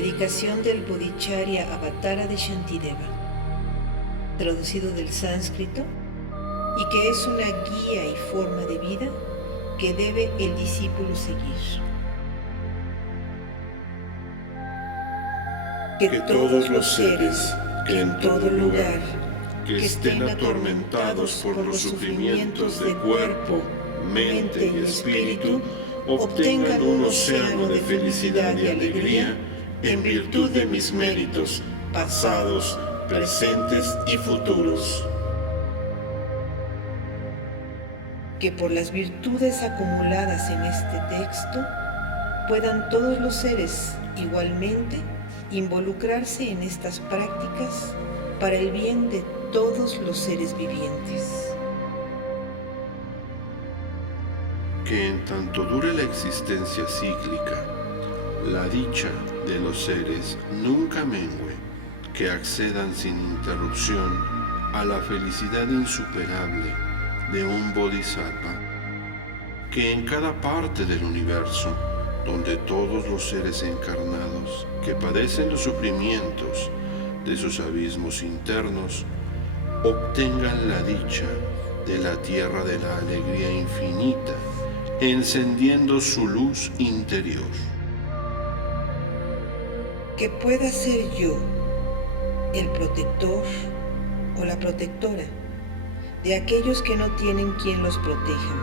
Dedicación del Bodhicharya Avatara de Shantideva, traducido del sánscrito, y que es una guía y forma de vida que debe el discípulo seguir. Que todos los seres que en todo lugar que estén atormentados por los sufrimientos de cuerpo, mente y espíritu obtengan un océano de felicidad y alegría en virtud de mis méritos pasados, presentes y futuros. Que por las virtudes acumuladas en este texto puedan todos los seres igualmente involucrarse en estas prácticas para el bien de todos los seres vivientes. Que en tanto dure la existencia cíclica, la dicha de los seres nunca mengue, que accedan sin interrupción a la felicidad insuperable de un bodhisattva. Que en cada parte del universo, donde todos los seres encarnados que padecen los sufrimientos de sus abismos internos, obtengan la dicha de la tierra de la alegría infinita, encendiendo su luz interior. Que pueda ser yo el protector o la protectora de aquellos que no tienen quien los proteja,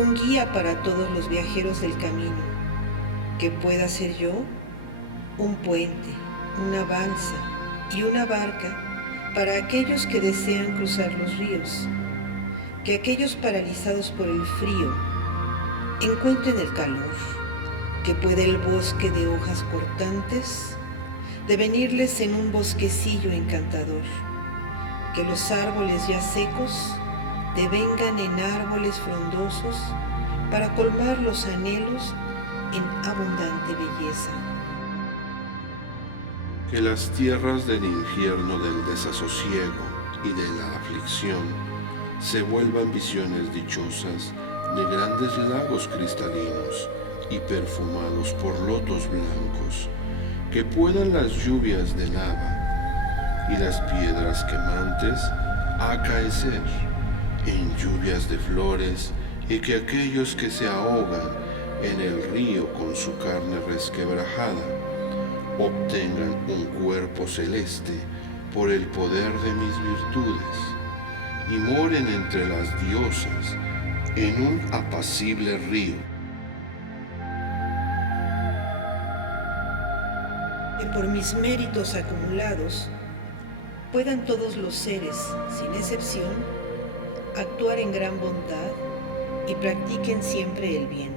un guía para todos los viajeros del camino. Que pueda ser yo un puente, una balsa y una barca para aquellos que desean cruzar los ríos. Que aquellos paralizados por el frío encuentren el calor. Que pueda el bosque de hojas cortantes devenirles en un bosquecillo encantador. Que los árboles ya secos devengan en árboles frondosos para colmar los anhelos en abundante belleza. Que las tierras del infierno del desasosiego y de la aflicción se vuelvan visiones dichosas de grandes lagos cristalinos y perfumados por lotos blancos. Que puedan las lluvias de lava y las piedras quemantes acaecer en lluvias de flores, y que aquellos que se ahogan en el río con su carne resquebrajada obtengan un cuerpo celeste por el poder de mis virtudes y moren entre las diosas en un apacible río. Que por mis méritos acumulados puedan todos los seres, sin excepción, actuar en gran bondad y practiquen siempre el bien.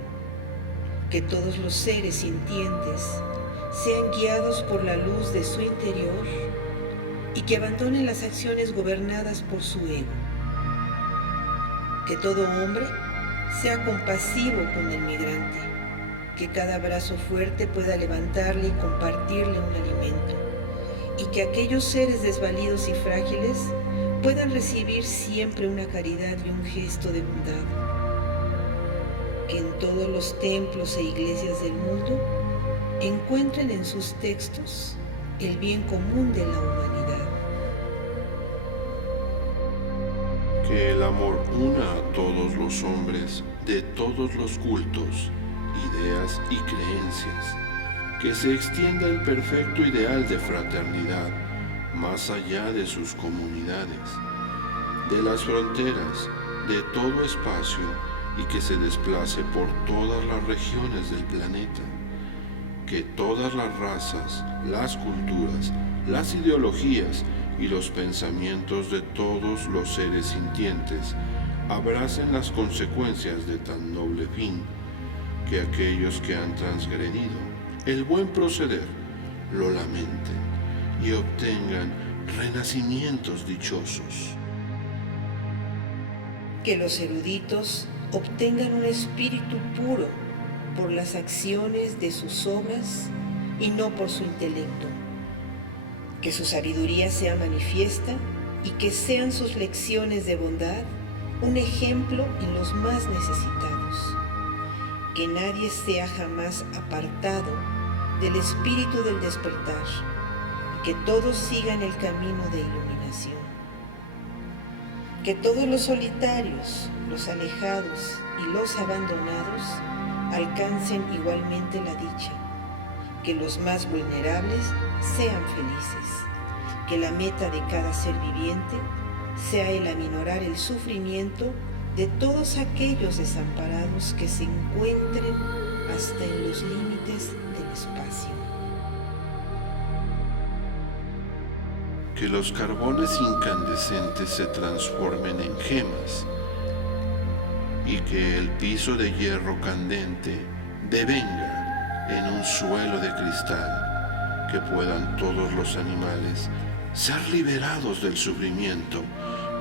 Que todos los seres sintientes sean guiados por la luz de su interior y que abandonen las acciones gobernadas por su ego. Que todo hombre sea compasivo con el migrante. Que cada brazo fuerte pueda levantarle y compartirle un alimento. Y que aquellos seres desvalidos y frágiles puedan recibir siempre una caridad y un gesto de bondad. Que en todos los templos e iglesias del mundo encuentren en sus textos el bien común de la humanidad. Que el amor una a todos los hombres de todos los cultos, ideas y creencias. Que se extienda el perfecto ideal de fraternidad más allá de sus comunidades, de las fronteras, de todo espacio, y que se desplace por todas las regiones del planeta. Que todas las razas, las culturas, las ideologías y los pensamientos de todos los seres sintientes abracen las consecuencias de tan noble fin. Que aquellos que han transgredido el buen proceder lo lamenten y obtengan renacimientos dichosos. Que los eruditos obtengan un espíritu puro por las acciones de sus obras y no por su intelecto. Que su sabiduría sea manifiesta y que sean sus lecciones de bondad un ejemplo en los más necesitados. Que nadie sea jamás apartado del espíritu del despertar, y que todos sigan el camino de iluminación. Que todos los solitarios, los alejados y los abandonados alcancen igualmente la dicha. Que los más vulnerables sean felices. Que la meta de cada ser viviente sea el aminorar el sufrimiento de todos aquellos desamparados que se encuentren hasta en los límites del espacio. Que los carbones incandescentes se transformen en gemas y que el piso de hierro candente devenga en un suelo de cristal, que puedan todos los animales ser liberados del sufrimiento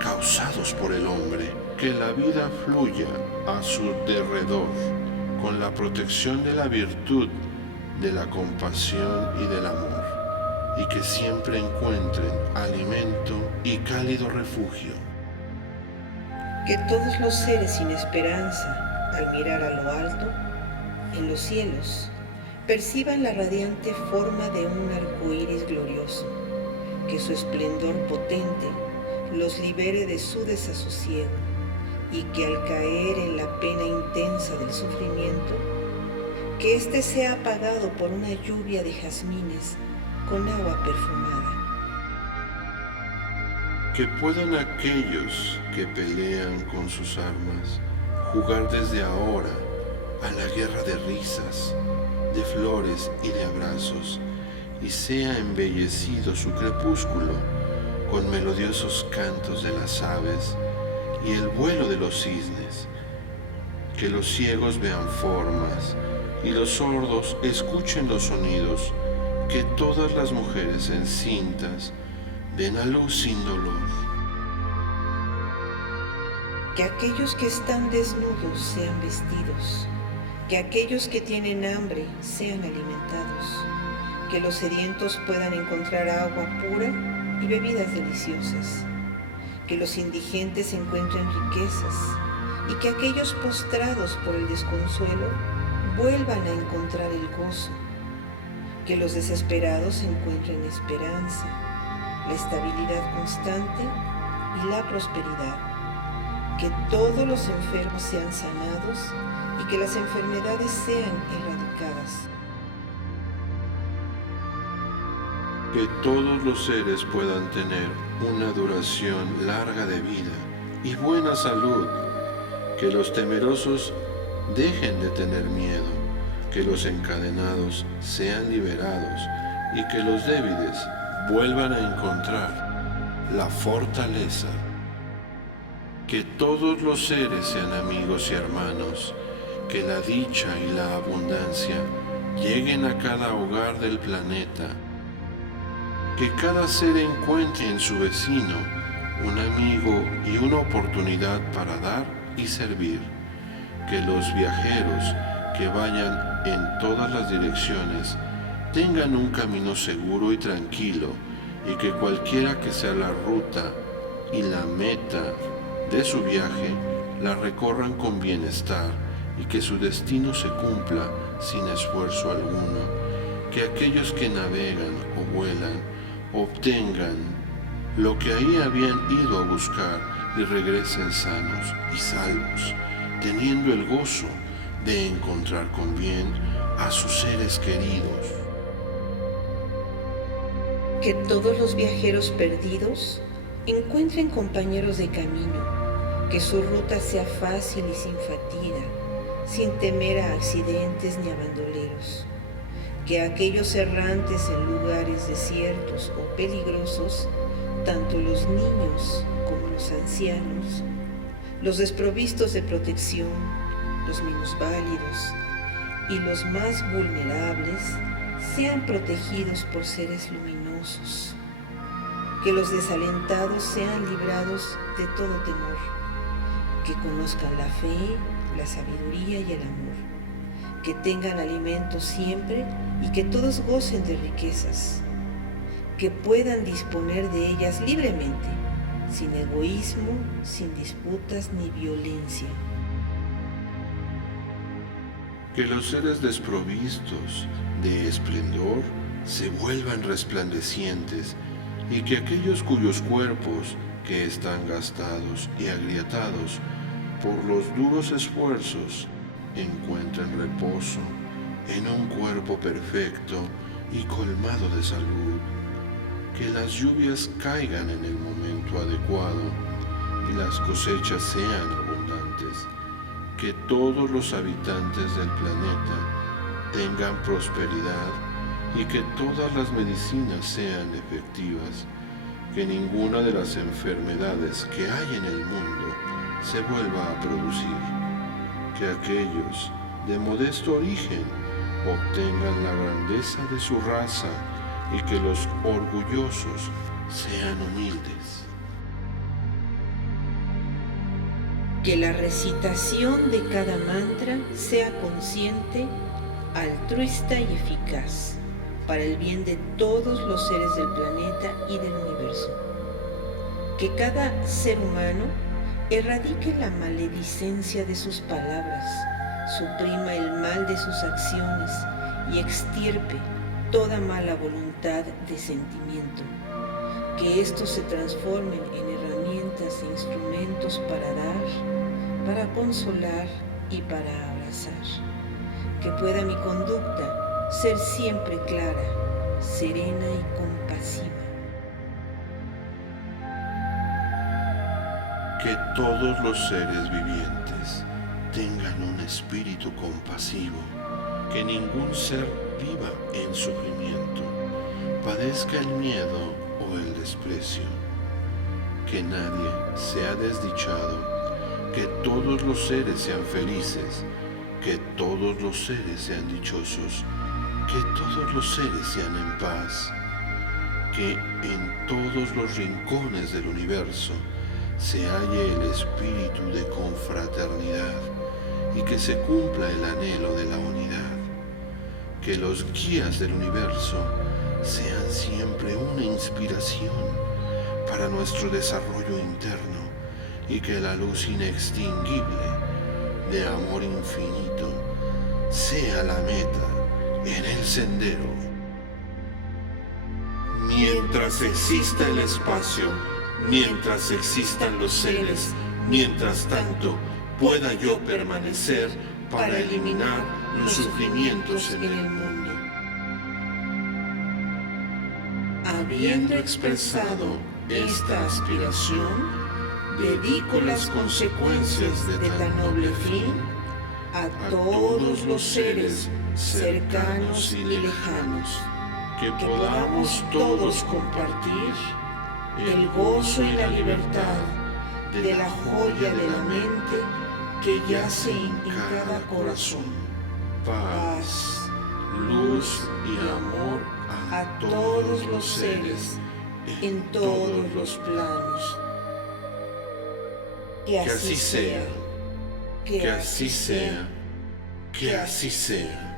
causados por el hombre, que la vida fluya a su derredor con la protección de la virtud, de la compasión y del amor, y que siempre encuentren alimento y cálido refugio. Que todos los seres sin esperanza, al mirar a lo alto, en los cielos, perciban la radiante forma de un arco iris glorioso, que su esplendor potente los libere de su desasosiego, y que al caer en la pena intensa del sufrimiento, que éste sea apagado por una lluvia de jazmines con agua perfumada. Que puedan aquellos que pelean con sus armas jugar desde ahora a la guerra de risas, de flores y de abrazos, y sea embellecido su crepúsculo con melodiosos cantos de las aves y el vuelo de los cisnes. Que los ciegos vean formas y los sordos escuchen los sonidos. Que todas las mujeres encintas den a luz sin dolor. Que aquellos que están desnudos sean vestidos. Que aquellos que tienen hambre sean alimentados. Que los sedientos puedan encontrar agua pura y bebidas deliciosas. Que los indigentes encuentren riquezas y que aquellos postrados por el desconsuelo vuelvan a encontrar el gozo. Que los desesperados encuentren esperanza, la estabilidad constante y la prosperidad. Que todos los enfermos sean sanados y que las enfermedades sean erradicadas. Que todos los seres puedan tener una duración larga de vida y buena salud. Que los temerosos dejen de tener miedo. Que los encadenados sean liberados y que los débiles vuelvan a encontrar la fortaleza. Que todos los seres sean amigos y hermanos. Que la dicha y la abundancia lleguen a cada hogar del planeta. Que cada ser encuentre en su vecino un amigo y una oportunidad para dar y servir. Que los viajeros que vayan en todas las direcciones tengan un camino seguro y tranquilo, y que cualquiera que sea la ruta y la meta de su viaje, la recorran con bienestar y que su destino se cumpla sin esfuerzo alguno. Que aquellos que navegan o vuelan obtengan lo que ahí habían ido a buscar y regresen sanos y salvos, teniendo el gozo de encontrar con bien a sus seres queridos. Que todos los viajeros perdidos encuentren compañeros de camino, que su ruta sea fácil y sin fatiga, sin temer a accidentes ni a bandoleros. Que aquellos errantes en lugares desiertos o peligrosos, tanto los niños como los ancianos, los desprovistos de protección, los minusválidos y los más vulnerables, sean protegidos por seres luminosos. Que los desalentados sean librados de todo temor. Que conozcan la fe, la sabiduría y el amor. Que tengan alimento siempre y que todos gocen de riquezas. Que puedan disponer de ellas libremente, sin egoísmo, sin disputas ni violencia. Que Que los seres desprovistos de esplendor se vuelvan resplandecientes y que aquellos cuyos cuerpos que están gastados y agrietados por los duros esfuerzos encuentren reposo en un cuerpo perfecto y colmado de salud. Que las lluvias caigan en el momento adecuado y las cosechas sean abundantes. Que todos los habitantes del planeta tengan prosperidad y que todas las medicinas sean efectivas. Que ninguna de las enfermedades que hay en el mundo se vuelva a producir. Que aquellos de modesto origen obtengan la grandeza de su raza y que los orgullosos sean humildes. Que la recitación de cada mantra sea consciente, altruista y eficaz para el bien de todos los seres del planeta y del universo. Que cada ser humano erradique la maledicencia de sus palabras, suprima el mal de sus acciones y extirpe toda mala voluntad de sentimiento. Que estos se transformen en herramientas e instrumentos para dar, para consolar y para abrazar. Que pueda mi conducta ser siempre clara, serena y compasiva. Que todos los seres vivientes tengan un espíritu compasivo, que ningún ser viva en sufrimiento, padezca el miedo o el desprecio, que nadie sea desdichado, que todos los seres sean felices, que todos los seres sean dichosos, que todos los seres sean en paz, que en todos los rincones del universo se halle el espíritu de confraternidad y que se cumpla el anhelo de la unidad. Que los guías del universo sean siempre una inspiración para nuestro desarrollo interno y que la luz inextinguible de amor infinito sea la meta en el sendero. Mientras exista el espacio, mientras existan los seres, mientras tanto pueda yo permanecer para eliminar los sufrimientos en el mundo. Habiendo expresado esta aspiración, dedico las consecuencias de tan noble fin a todos los seres cercanos y lejanos, que podamos todos compartir el gozo y la libertad de la joya de la mente que yace en cada corazón. Paz, luz y amor a todos los seres en todos los planos. Que así sea, que así sea, que así sea.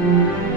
Amén.